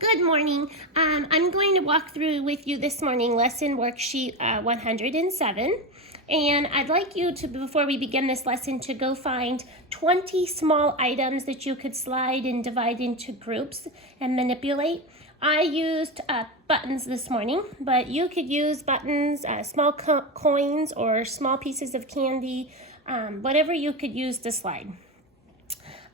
Good morning. I'm going to walk through with you this morning lesson worksheet 107. And I'd like you to, before we begin this lesson, to go find 20 small items that you could slide and divide into groups and manipulate. I used buttons this morning, but you could use buttons, small coins, or small pieces of candy, whatever you could use to slide.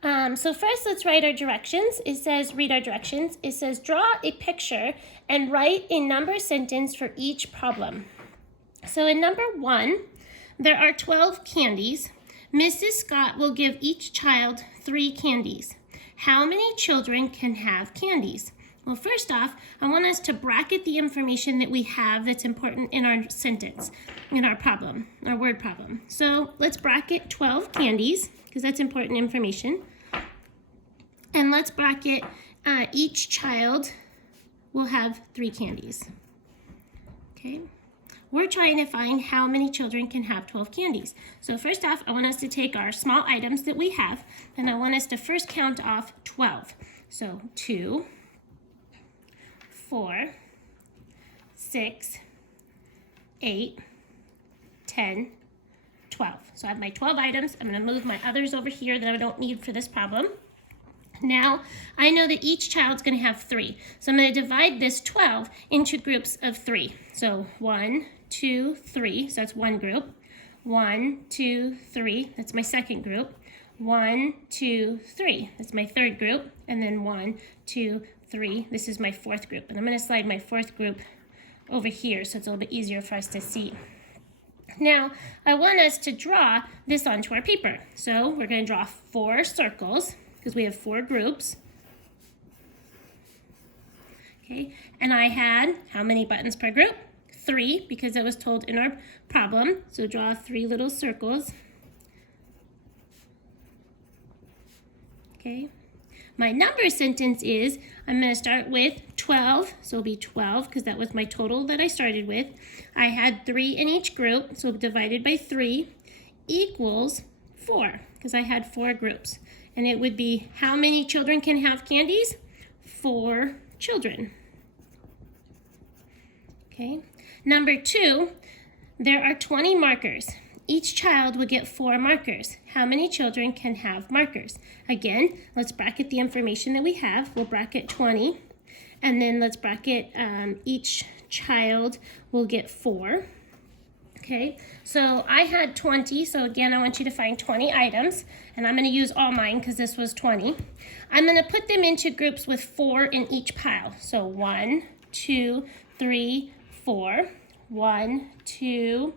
So first, let's write our directions. It says, read our directions. It says, draw a picture and write a number sentence for each problem. So in number 1, there are 12 candies. Mrs. Scott will give each child 3 candies. How many children can have candies? Well, first off, I want us to bracket the information that we have that's important in our sentence, in our problem, our word problem. So let's bracket 12 candies, because that's important information. And let's bracket each child will have 3 candies. Okay, we're trying to find how many children can have 12 candies. So first off, I want us to take our small items that we have, and I want us to first count off 12. So 2, 4, 6, 8, 10, 12. So I have my 12 items. I'm going to move my others over here that I don't need for this problem. Now, I know that each child's going to have 3. So I'm going to divide this 12 into groups of 3. So 1, 2, 3. So that's one group. 1, 2, 3. That's my second group. 1, 2, 3. That's my third group. And then 1, 2, 3. This is my fourth group. And I'm going to slide my fourth group over here so it's a little bit easier for us to see. Now, I want us to draw this onto our paper. So we're going to draw 4 circles, because we have 4 groups. Okay, and I had how many buttons per group? 3, because it was told in our problem. So draw 3 little circles. Okay, my number sentence is, I'm going to start with 12, so it'll be 12, because that was my total that I started with. I had 3 in each group, so divided by 3 equals 4, because I had 4 groups. And it would be, how many children can have candies? 4 children. Okay. Number 2, there are 20 markers. Each child will get 4 markers. How many children can have markers? Again, let's bracket the information that we have. We'll bracket 20. And then let's bracket each child will get 4. Okay, so I had 20, so again, I want you to find 20 items, and I'm going to use all mine because this was 20. I'm going to put them into groups with 4 in each pile. So 1, 2, 3, 4. 1, 2,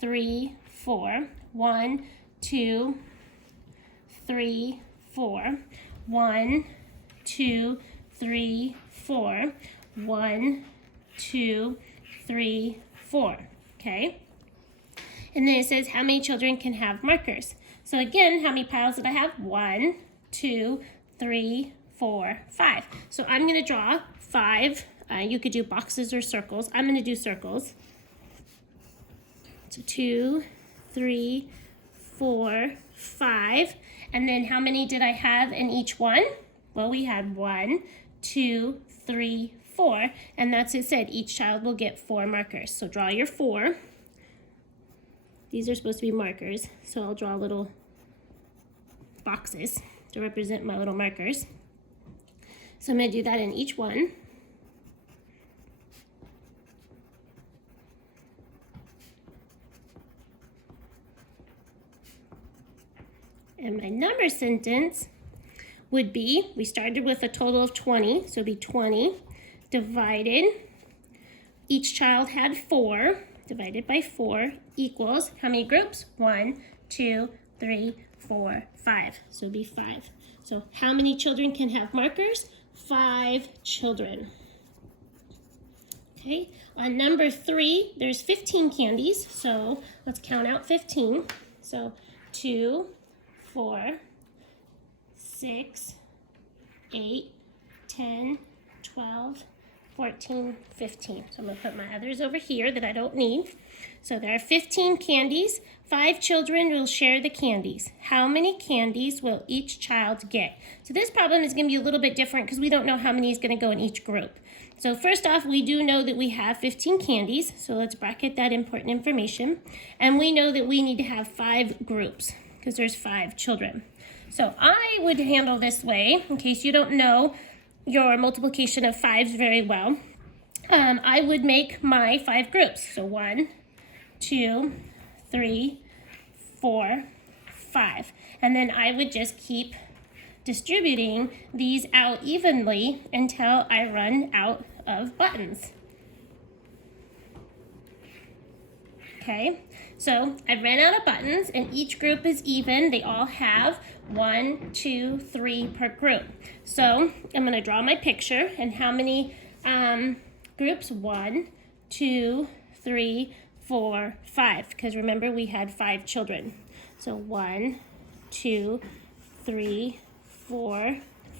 3, 4. 1, 2, 3, 4. 1, 2, 3, 4. 1, 2, 3, 4. Okay. And then it says, how many children can have markers? So again, how many piles did I have? 1, 2, 3, 4, 5. So I'm going to draw 5. You could do boxes or circles. I'm going to do circles. So 2, 3, 4, 5. And then how many did I have in each one? Well, we had 1, 2, 3, 4. And that's it said, each child will get 4 markers. So draw your 4. These are supposed to be markers, so I'll draw little boxes to represent my little markers. So I'm going to do that in each one. And my number sentence would be, we started with a total of 20, so it'd be 20 divided, each child had 4, divided by 4 equals, how many groups? 1, 2, 3, 4, 5. So it'd be 5. So how many children can have markers? 5 children. Okay, on number 3, there's 15 candies. So let's count out 15. So 2, 4, 6, 8, 10, 12, 14, 15. So I'm going to put my others over here that I don't need. So there are 15 candies. 5 children will share the candies. How many candies will each child get? So this problem is going to be a little bit different because we don't know how many is going to go in each group. So first off, we do know that we have 15 candies. So let's bracket that important information. And we know that we need to have 5 groups because there's 5 children. So I would handle this way, in case you don't know your multiplication of 5s very well. I would make my 5 groups. So 1, 2, 3, 4, 5. And then I would just keep distributing these out evenly until I run out of buttons. Okay, so I ran out of buttons and each group is even. They all have 1, 2, 3 per group. So I'm going to draw my picture and how many groups? 1, 2, 3, 4, 5. Because remember we had 5 children. So 1, 2, 3, 4,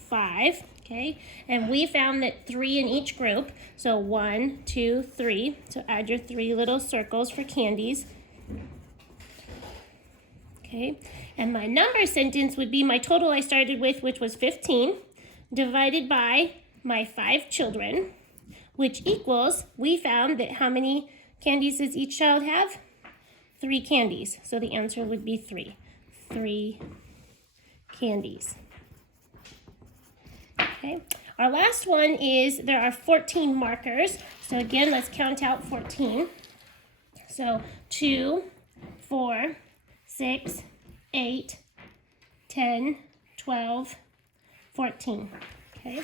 5. Okay, and we found that 3 in each group. So 1, 2, 3. So add your 3 little circles for candies. Okay, and my number sentence would be my total I started with, which was 15, divided by my 5 children, which equals, we found that how many candies does each child have? 3 candies. So the answer would be 3. 3 candies. Okay, our last one is there are 14 markers. So again, let's count out 14. So 2, 4, 6, 8, 10, 12, 14. Okay,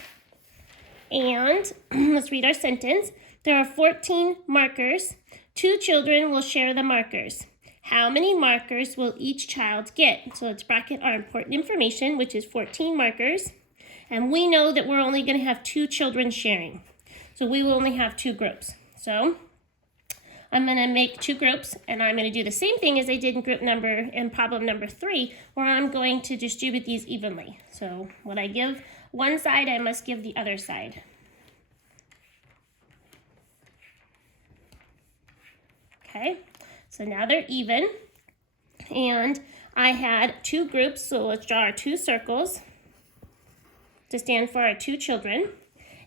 and let's read our sentence. There are 14 markers. 2 children will share the markers. How many markers will each child get? So let's bracket our important information, which is 14 markers. And we know that we're only going to have 2 children sharing. So we will only have 2 groups. So I'm going to make 2 groups, and I'm going to do the same thing as I did in problem number 3, where I'm going to distribute these evenly. So when I give one side, I must give the other side. Okay, so now they're even. And I had 2 groups, so let's draw our 2 circles to stand for our 2 children.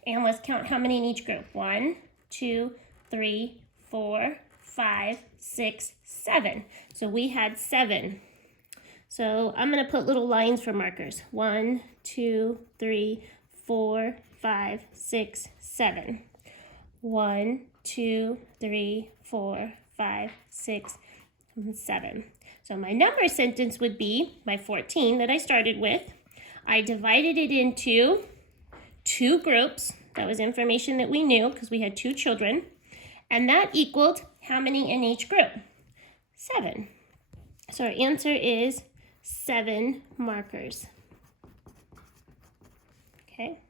And let's count how many in each group. 1, 2, 3, 4, 5, 6, 7. So we had 7. So I'm going to put little lines for markers. 1, 2, 3, 4, 5, 6, 7. 1, 2, 3, 4, 5, 6, 7. So my number sentence would be my 14 that I started with. I divided it into 2 groups. That was information that we knew because we had 2 children. And that equaled how many in each group? 7. So our answer is 7 markers. Okay.